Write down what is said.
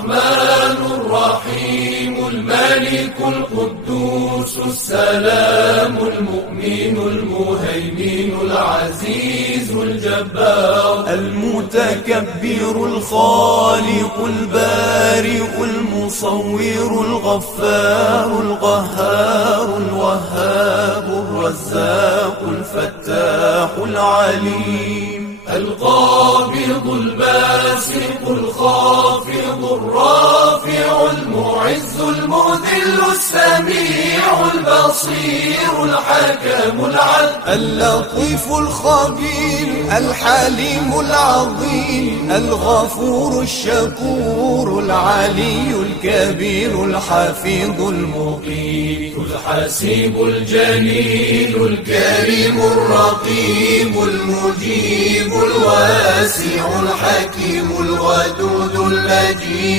الرحمن الرحيم الملك القدوس السلام المؤمن المهيمن العزيز الجبار المتكبر الخالق البارئ المصور الغفار القهار الوهاب الرزاق الفتاح العليم القابض الباسط الخافض الرافع المعز المذل السميع البصير الحكم العدل اللطيف الخبير الحليم العظيم الغفور الشكور العلي الكبير الحفيظ المقيت الحسيب الجليل الكريم الرقيب المجيب الواسع الحكيم الودود المجيد